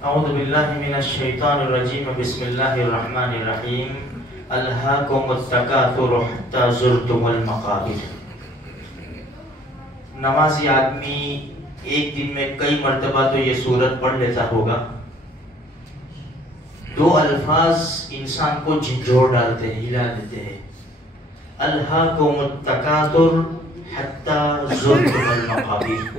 اعوذ باللہ من الشیطان الرجیم بسم اللہ الرحمن الرحیم الہاکم التکاثر حتی زرتم المقابر۔ نمازی آدمی ایک دن میں کئی مرتبہ تو یہ سورت پڑھ لیتا ہوگا۔ دو الفاظ انسان کو جھنجھوڑ ڈالتے ہیں، ہلا دیتے ہیں۔ الہاکم التکاثر حتی زرتم المقابر،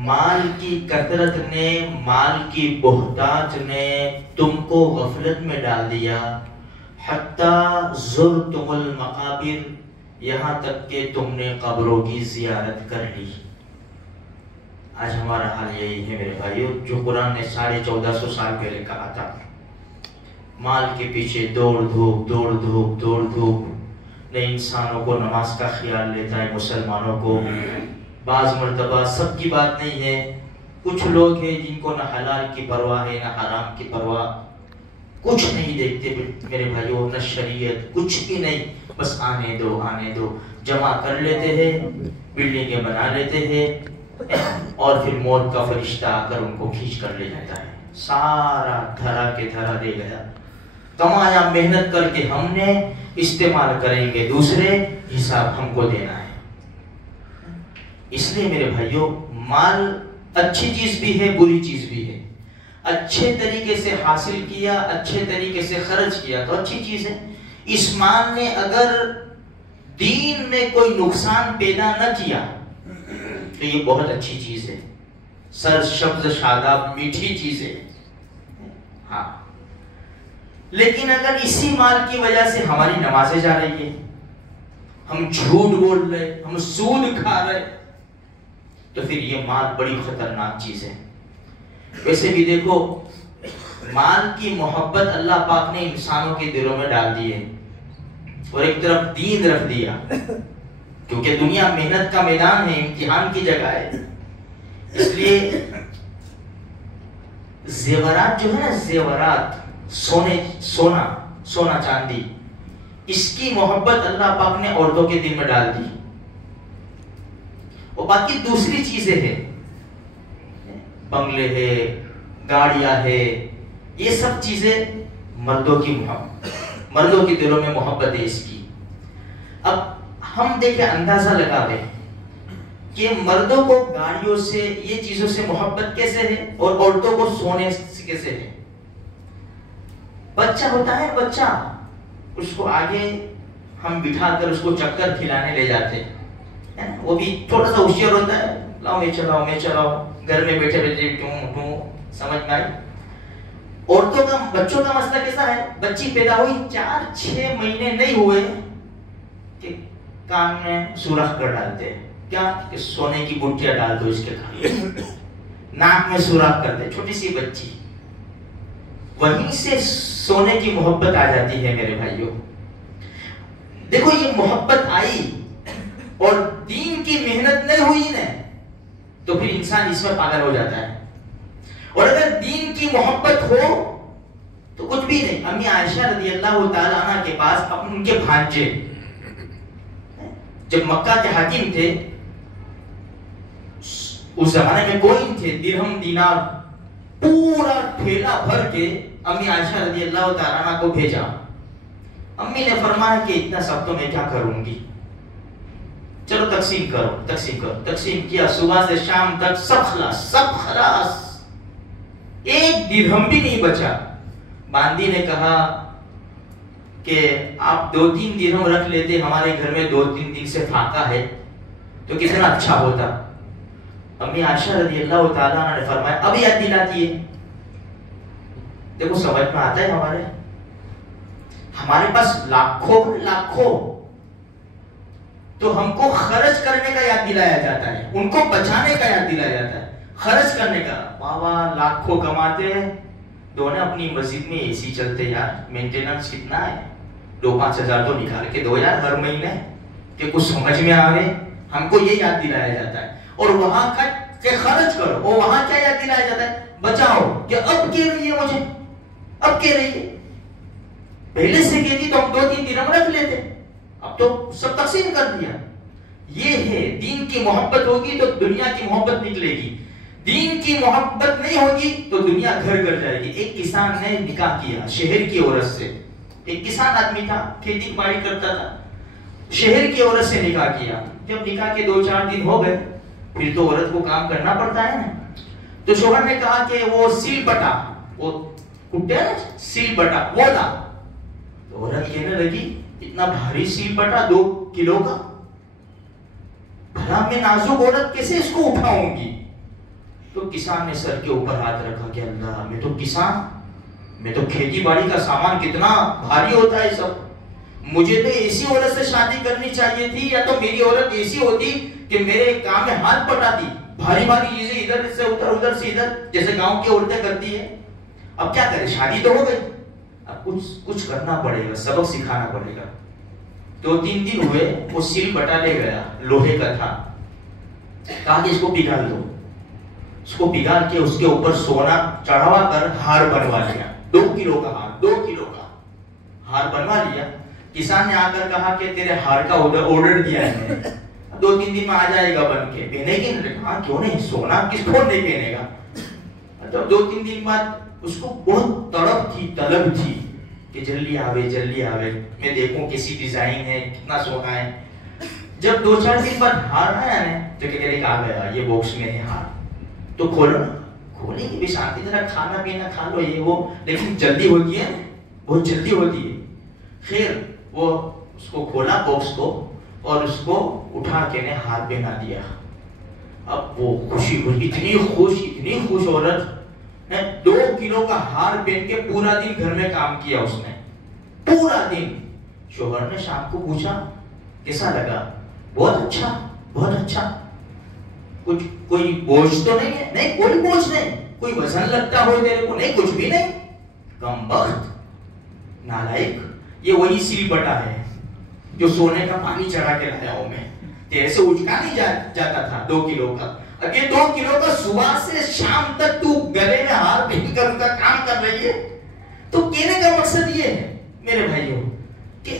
مال کی کثرت نے، مال کی بہتات نے تم کو غفلت میں ڈال دیا۔ حتی زرتم المقابر، یہاں تک کہ تم نے قبروں کی زیارت کر لی۔ آج ہمارا حال یہی ہے میرے بھائیو، جو قرآن نے 1450 سال پہلے کہا تھا۔ مال کے پیچھے دوڑ دھوپ نہ انسانوں کو نماز کا خیال لیتا ہے، مسلمانوں کو۔ بعض مرتبہ سب کی بات نہیں ہے، کچھ لوگ ہیں جن کو نہ حلال کی پرواہ ہے نہ حرام کی پرواہ، کچھ نہیں دیکھتے میرے بھائیوں، نہ شریعت، کچھ بھی نہیں، بس آنے دو، جمع کر لیتے ہیں، بلڈنگیں بنا لیتے ہیں، اور پھر موت کا فرشتہ آ کر ان کو کھینچ کر لے جاتا ہے۔ سارا دھرا کے دھرا دے گیا، کمایا محنت کر کے ہم نے، استعمال کریں گے دوسرے، حساب ہم کو دینا ہے۔ اس لیے میرے بھائیوں، مال اچھی چیز بھی ہے، بری چیز بھی ہے۔ اچھے طریقے سے حاصل کیا، اچھے طریقے سے خرچ کیا تو اچھی چیز ہے۔ اس مال نے اگر دین میں کوئی نقصان پیدا نہ کیا تو یہ بہت اچھی چیز ہے، سرسبز شاداب میٹھی چیز ہے۔ ہاں، لیکن اگر اسی مال کی وجہ سے ہماری نمازیں جا رہی ہیں، ہم جھوٹ بول رہے، ہم سود کھا رہے، تو پھر یہ مال بڑی خطرناک چیز ہے۔ ویسے بھی دیکھو، مال کی محبت اللہ پاک نے انسانوں کے دلوں میں ڈال دی ہے، اور ایک طرف دین رکھ دیا، کیونکہ دنیا محنت کا میدان ہے، امتحان کی جگہ ہے۔ اس لیے زیورات جو ہے نا، زیورات، سونا چاندی، اس کی محبت اللہ پاک نے عورتوں کے دل میں ڈال دی، اور باقی دوسری چیزیں ہیں، بنگلے ہے، گاڑیاں ہے، یہ سب چیزیں مردوں کی محبت، مردوں کے دلوں میں محبت ہے اس کی۔ اب ہم دیکھیں، اندازہ لگا لیں کہ مردوں کو گاڑیوں سے، یہ چیزوں سے محبت کیسے ہے، اور عورتوں کو سونے سے کیسے ہے۔ بچہ ہوتا ہے، بچہ، اس کو آگے ہم بٹھا کر اس کو چکر کھلانے لے جاتے ہیں، وہ بھی تھوڑا سا ہوشیار ہوتا ہے، لاؤ میں چلاؤ، گھر میں بیٹھے ٹوں، سمجھ میں آئی۔ عورتوں کا، بچوں کا مسئلہ کیسا ہے، بچی پیدا ہوئی 4-6 مہینے نہیں ہوئے کہ کان میں سوراخ کر ڈالتے ہیں، کیا کہ سونے کی گٹھیاں ڈال دو اس کے کان، ناک میں سوراخ کر دے، چھوٹی سی بچی، وہیں سے سونے کی محبت آ جاتی ہے میرے بھائیوں۔ دیکھو، یہ محبت آئی اور دین کی محنت نہیں ہوئی نا، تو پھر انسان اس میں پاگل ہو جاتا ہے۔ اور اگر دین کی محبت ہو تو کچھ بھی نہیں۔ امی عائشہ رضی اللہ تعالیٰ عنہ کے پاس ان کے بھانجے، جب مکہ کے حاکم تھے، اس زمانے میں کوئن تھے، درہم دینار، پورا ٹھیلا بھر کے امی عائشہ رضی اللہ تعالیٰ عنہ کو بھیجا۔ امی نے فرمایا کہ اتنا سب تو میں کیا کروں گی، چلو تقسیم کرو۔ تقسیم کیا، صبح سے شام تک سب خلاص، ایک درہم بھی نہیں بچا۔ باندی نے کہا کہ آپ 2-3 درہم رکھ لیتے، ہمارے گھر میں 2-3 دن سے فاقہ ہے تو کتنا اچھا ہوتا۔ امی عائشہ رضی اللہ تعالیٰ عنہ نے فرمایا، اب یاد دلاتی ہے۔ دیکھو، سمجھ میں آتا ہے، ہمارے پاس لاکھوں، تو ہم کو خرچ کرنے کا یاد دلایا جاتا ہے، ان کو بچانے کا یاد دلایا جاتا ہے، خرچ کرنے کا۔ بابا لاکھوں کماتے ہیں، دونوں اپنی مسجد میں اے سی چلتے، یار مینٹیننس کتنا ہے، 2-5 ہزار تو نکال کے دو یار ہر مہینے، کہ کچھ سمجھ میں آوے۔ ہم کو یہ یاد دلایا جاتا ہے، اور وہاں کا کہ خرچ کرو، اور وہاں کیا یاد دلایا جاتا ہے، بچاؤ، کہ اب کہہ رہی ہے مجھے، اب کہہ رہی ہے، پہلے سے کہتی تو ہم 2-3 درہم رکھ لیتے، اب تو سب تقسیم کر دیا۔ یہ ہے، دین کی محبت ہوگی تو دنیا کی محبت نکلے گی، دین کی محبت نہیں ہوگی تو دنیا گھر کر جائے گی. ایک کسان نے نکاح کیا شہر کی عورت سے. ایک کسان آدمی تھا, کھیتی باڑی کرتا تھا, شہر کی عورت سے نکاح کیا. جب نکاح کے 2-4 دن ہو گئے, پھر تو عورت کو کام کرنا پڑتا ہے نا. تو شوہر نے کہا کہ وہ سیل بٹا, وہ کٹے سیل بٹا وہ لا. تو عورت کہنے لگی اتنا بھاری سیل بٹا 2 کلو کا, بھلا میں نازک عورت کیسے اس کو اٹھاؤں گی. تو کسان نے سر کے اوپر ہاتھ رکھا کہ اللہ, میں تو کسان, میں تو کھیتی باڑی کا سامان کتنا بھاری ہوتا ہے سب, مجھے تو ایسی عورت سے شادی کرنی چاہیے تھی, یا تو میری عورت ایسی ہوتی کہ میرے کام میں ہاتھ بٹاتی, بھاری بھاری چیزیں ادھر سے ادھر ادھر سے ادھر جیسے گاؤں کی عورتیں کرتی ہیں. اب کیا کرے, شادی تو ہو گئی, اب کچھ کرنا پڑے گا, سبق سکھانا پڑے گا. 2-3 دن ہوئے, وہ سیل بٹا لے گیا, لوہے کا تھا. کہا کہ اس کو پگھال دو. اس کو پگھال کے اس کے اوپر سونا چڑھوا کر ہار بنوا لیا. 2 کلو کا ہار, 2 کلو کا ہار بنوا لیا. کسان نے آ کر کہا کہ تیرے ہار کا آرڈر دیا ہے, 2-3 دن میں آ جائے گا بن کے. پہنے گی نہیں, کہا کیوں نہیں, سونا کس کو نہیں پہنے گا. تو 2-3 دن بعد اس کو بہت تڑپ تھی, طلب تھی کہ جلدی آوے جلدی آوے, میں دیکھوں کیسی ڈیزائن ہے, کتنا سونا ہے. جب 2-4 دن بعد ہار آیا نا, تو کہ آ گیا یہ باکس میں ہے ہار. تو کھولو نا, کھولیں گے بھی شانتی طرح, کھانا پینا کھا لو یہ وہ, لیکن جلدی ہوتی ہے, بہت جلدی ہوتی ہے. خیر وہ اس کو کھولا باکس کو, اور اس کو اٹھا کے نے ہاتھ پہنا دیا. اب وہ خوشی خوشی, اتنی خوش عورت, 2 کلو کا ہار پہن کے پورا دن گھر میں کام کیا اس نے, پورا دن. شوہر نے شام کو پوچھا کیسا لگا, بہت اچھا بہت اچھا. کچھ کوئی بوجھ تو نہیں ہے, نہیں کوئی بوجھ نہیں, کوئی وزن لگتا ہو تیرے کو, نہیں کچھ بھی نہیں. کم بخت, نالائق, یہ وہی سیل بٹا ہے جو سونے کا پانی چڑھا کے لایا ہوں میں, تیرے سے اٹھا نہیں جاتا تھا 2 کلو کا. اب یہ 2 کلو کا صبح سے شام تک تو گلے میں ہار پہن کر ان کا کام کر رہی ہے. تو کہنے کا مقصد یہ ہے میرے بھائیوں کہ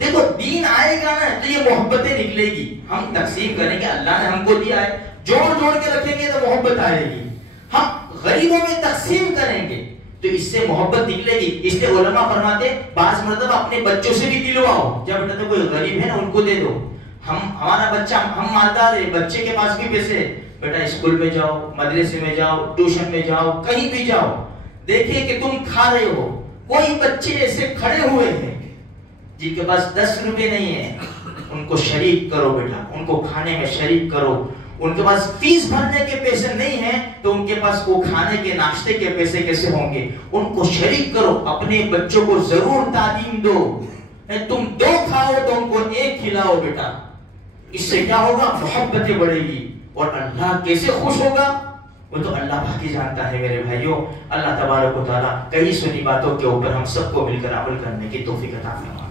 دیکھو دین آئے گا نا تو یہ محبتیں نکلے گی. ہم تقسیم کریں گے, اللہ نے ہم کو دیا ہے, جوڑ کے رکھیں گے تو محبت آئے گی. ہم غریبوں میں تقسیم کریں گے تو اس سے محبت نکلے گی. اس لیے علماء فرماتے ہیں بعض مرتبہ اپنے بچوں سے بھی دلواؤ, جب بیٹا کوئی غریب ہے نا ان کو دے دو. ہمارا بچہ, ہم مالدار ہے, بچے کے پاس بھی پیسے, بیٹا اسکول میں جاؤ, مدرسے میں جاؤ, ٹیوشن میں جاؤ, کہیں بھی جاؤ, دیکھیں کہ تم کھا رہے ہو. کوئی بچے ایسے کھڑے ہوئے ہیں جن کے پاس 10 روپے نہیں ہے, ان کو شریک کرو بیٹا, ان کو کھانے میں شریک کرو. ان کے پاس فیس بھرنے کے پیسے نہیں ہیں تو ان کے پاس وہ کھانے کے ناشتے کے پیسے کیسے ہوں گے, ان کو شریک کرو. اپنے بچوں کو ضرور تعلیم دو, تم 2 کھاؤ تو ان کو 1 کھلاؤ بیٹا. اس سے کیا ہوگا, محبتیں بڑھے گی. اور اللہ کیسے خوش ہوگا وہ تو اللہ باقی جانتا ہے میرے بھائیوں. اللہ تبارک و تعالیٰ کئی سنی باتوں کے اوپر ہم سب کو مل کر عمل کرنے کی توفیق عطا فرمائے.